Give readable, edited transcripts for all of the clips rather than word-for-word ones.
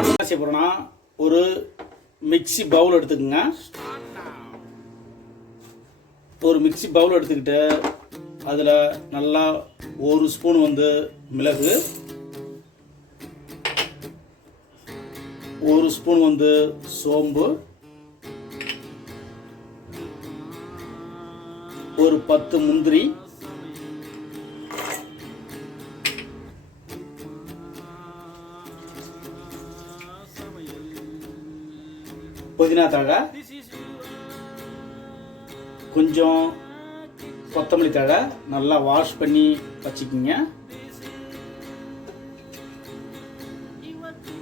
என்ன செய்ய போகிறோன்னா, ஒரு மிக்ஸி பவுல் எடுத்துக்கோங்க. ஒரு மிக்ஸி பவுல் எடுத்துக்கிட்டு அதில் நல்லா ஒரு ஸ்பூன் வந்து மிளகு, ஒரு ஸ்பூன் வந்து சோம்பு, ஒரு 10 முந்திரி, புதினா தழை, கொஞ்சம் கொத்தமல்லி தழை நல்லா வாஷ் பண்ணி வச்சுக்கிங்க.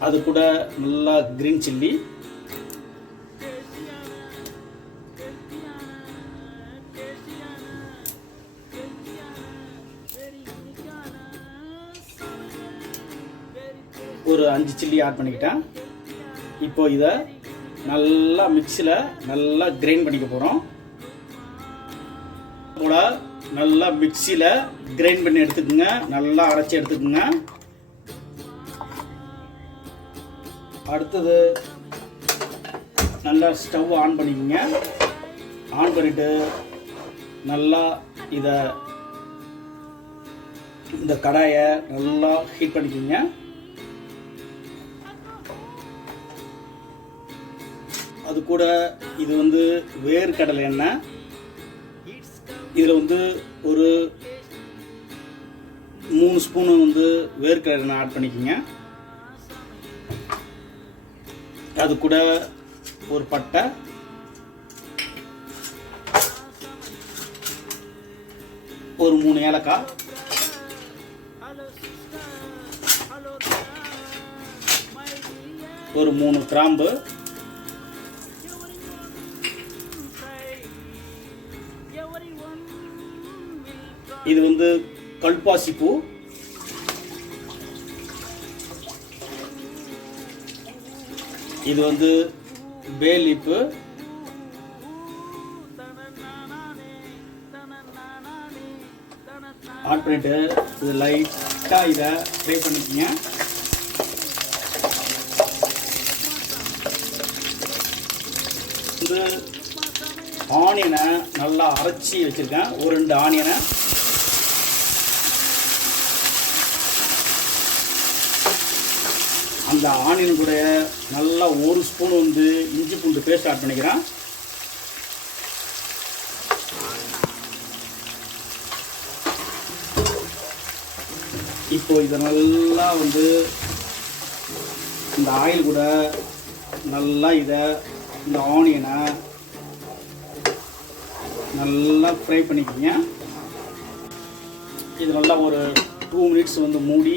அது கூட நல்லா கிரீன் சில்லி, ஒரு 5 சில்லி ஆட் பண்ணிக்கிட்டேன். இப்போ இதை நல்லா மிக்ஸியில் நல்லா கிரைண்ட் பண்ணிக்க போகிறோம். கூட நல்லா மிக்ஸியில் கிரைண்ட் பண்ணி எடுத்துக்கோங்க, நல்லா அரைச்சி எடுத்துக்கோங்க. அடுத்தது நல்லா ஸ்டவ் ஆன் பண்ணிக்கோங்க. ஆன் பண்ணிவிட்டு நல்லா இந்த கடாயை நல்லா ஹீட் பண்ணிக்கோங்க. அது கூட இது வந்து வேர்க்கடலை எண்ணெய், இதில் வந்து ஒரு 3 ஸ்பூனு வந்து வேர்க்கடலை எண்ணெய் ஆட் பண்ணிக்கோங்க. அது கூட ஒரு பட்டை, ஒரு 3 ஏலக்காய், ஒரு 3 கிராம்பு, இது வந்து கல்பாசி பூ, இது வந்து பே லீஃப், ஆட் பண்ணிட்டு இது லைட்டா இதை ஃப்ரை பண்ணிக்கோங்க. இது ஆனியனை நல்லா அரைச்சி வச்சிருக்கேன். ஒரு 2 ஆனியனை அந்த ஆனியன் கூட நல்லா ஒரு ஸ்பூன் வந்து இஞ்சி பூண்டு பேஸ்ட் ஆட் பண்ணிக்கிறேன். இப்போ இதை நல்லா வந்து இந்த ஆயில் கூட நல்லா இந்த ஆனியனை நல்லா ஃப்ரை பண்ணிக்கோங்க. இது நல்லா ஒரு 2 மினிட்ஸ் வந்து மூடி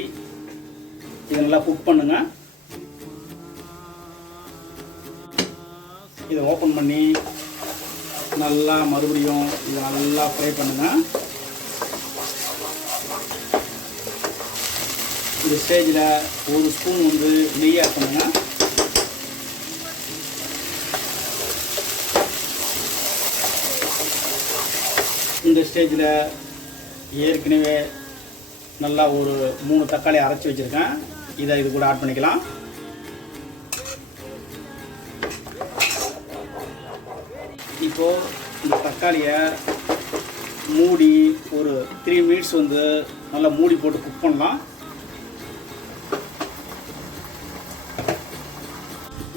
இதை நல்லா குக் பண்ணுங்க. இதை ஓப்பன் பண்ணி நல்லா மறுபடியும் இதை நல்லா ஃப்ரை பண்ணுங்க. இந்த ஸ்டேஜில் ஒரு ஸ்பூன் வந்து நெய் ஆட் பண்ணுங்க. இந்த ஸ்டேஜில் ஏற்கனவே நல்லா ஒரு 3 தக்காளி அரைச்சி வச்சுருக்கேன். இதை இது கூட ஆட் பண்ணிக்கலாம். இப்போது இந்த தக்காளியை மூடி ஒரு 3 மினிட்ஸ் வந்து நல்லா மூடி போட்டு குக் பண்ணலாம்.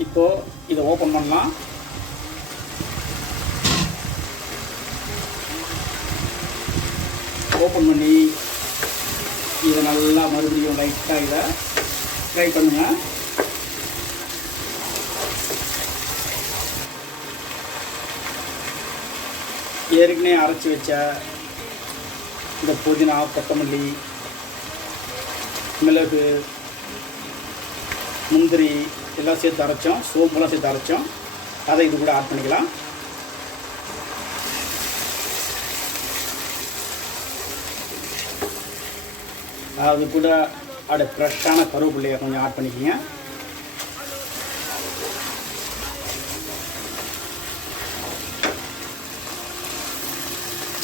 இப்போது இதை ஓப்பன் பண்ணலாம். ஓப்பன் பண்ணி இதை நல்லா மறுபடியும் லைட்டாக இதை ஃப்ரை பண்ணுங்கள். ஏற்கனவே அரைச்சி வச்ச இந்த புதினா, கொத்தமல்லி, மிளகு, முந்திரி எல்லாம் சேர்த்து அரைச்சோம், சோம்பெல்லாம் சேர்த்து அரைச்சோம். அதை இது கூட ஆட் பண்ணிக்கலாம். அது கூட அப்படியே ஃப்ரெஷ்ஷான கருவேப்பிலையை கொஞ்சம் ஆட் பண்ணிக்கோங்க.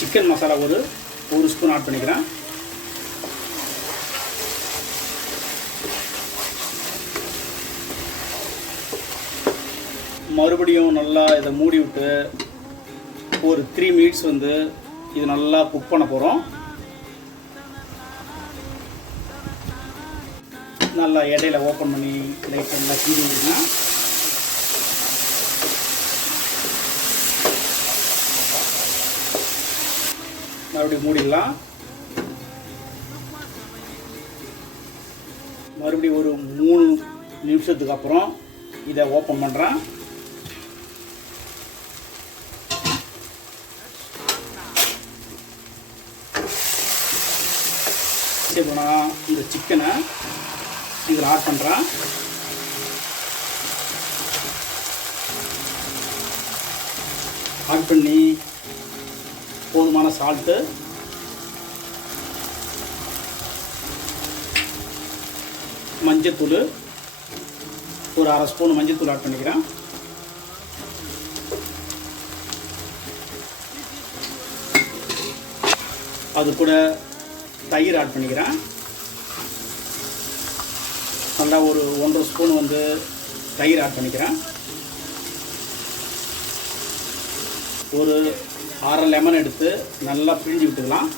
சிக்கன் மசாலா ஒரு ஸ்பூன் ஆட் பண்ணிக்கிறேன். மறுபடியும் நல்லா இதை மூடி விட்டு ஒரு 3 மினிட்ஸ் வந்து இது நல்லா குக் பண்ண போகிறோம். நல்லா இடையில ஓப்பன் பண்ணி லைட் நல்லா கிண்டி விடுங்க. மறுபடியும் மூடிடலாம். மறுபடியும் ஒரு 3 நிமிஷத்துக்கு அப்புறம் இதை ஓப்பன் பண்ணுறேன். இப்போ நான் இந்த சிக்கனை இதில் ஆட் பண்ணுறேன். ஆட் பண்ணி போதுமான சால்ட்டு, மஞ்சத்தூள், ஒரு 1/2 ஸ்பூன் மஞ்சத்தூள் ஆட் பண்ணிக்கிறேன். அது கூட தயிர் ஆட் பண்ணிக்கிறேன். நல்லா ஒரு 1.5 ஸ்பூன் வந்து தயிர் ஆட் பண்ணிக்கிறேன். ஒரு 1/2 லெமன் எடுத்து நல்லா பிழிஞ்சு விட்டுக்கலாம்.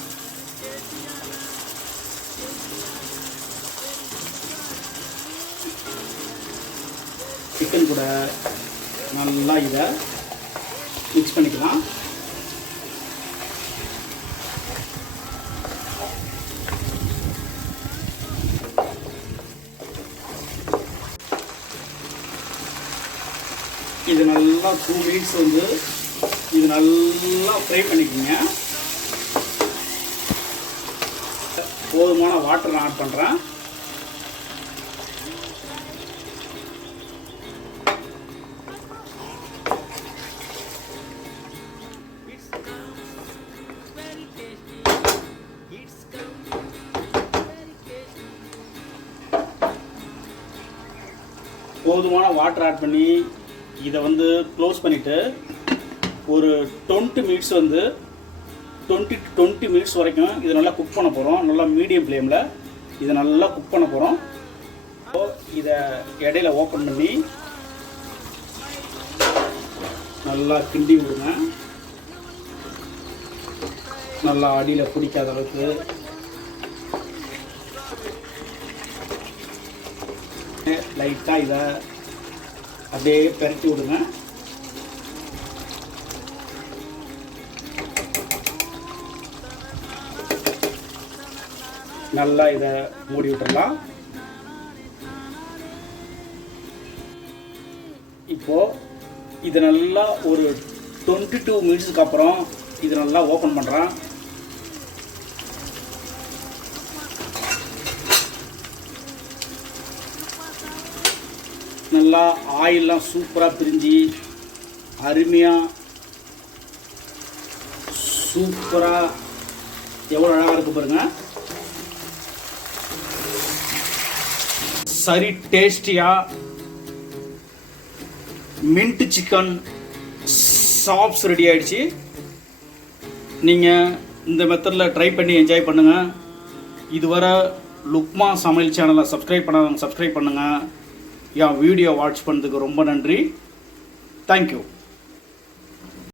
சிக்கன் கூட நல்லா இதை மிக்ஸ் பண்ணிக்கலாம். இது நல்லா 2 மினிட்ஸ் வந்து இது நல்லா ஃப்ரை பண்ணிக்கோங்க. போதுமான வாட்டர் ஆட் பண்ணுறேன். போதுமான வாட்டர் ஆட் பண்ணி இதை வந்து க்ளோஸ் பண்ணிவிட்டு ஒரு 20 மினிட்ஸ் வந்து 20 மினிட்ஸ் வரைக்கும் இதை நல்லா குக் பண்ண போகிறோம். நல்லா மீடியம் ஃப்ளேமில் இதை நல்லா குக் பண்ண போகிறோம். இதை இடையில ஓப்பன் பண்ணி நல்லா கிண்டி விடுங்க. நல்லா அடியில் பிடிக்காத அளவுக்கு லைட்டாக இதை அப்படியே பெரட்டி விடுங்க. நல்லா இதை மூடி விட்டுடலாம். இப்போ இது நல்லா ஒரு 22 மினிட்ஸுக்கு அப்புறம் இது நல்லா ஓப்பன் பண்ணுறேன். நல்லா ஆயிலெலாம் சூப்பராக பிரிஞ்சு அருமையாக சூப்பராக எவ்வளோ அழகாக இருக்குது பாருங்கள். சரி டேஸ்டியாக மின்ட் சிக்கன் சாப்ஸ் ரெடி ஆகிடுச்சு. நீங்கள் இந்த மெத்தடில் ட்ரை பண்ணி என்ஜாய் பண்ணுங்கள். இதுவரை லுக்மா சமையல் சேனலை சப்ஸ்கிரைப் பண்ணாதவங்க சப்ஸ்கிரைப் பண்ணுங்கள். என் வீடியோ வாட்ச் பண்ணதுக்கு ரொம்ப நன்றி. தேங்க்யூ.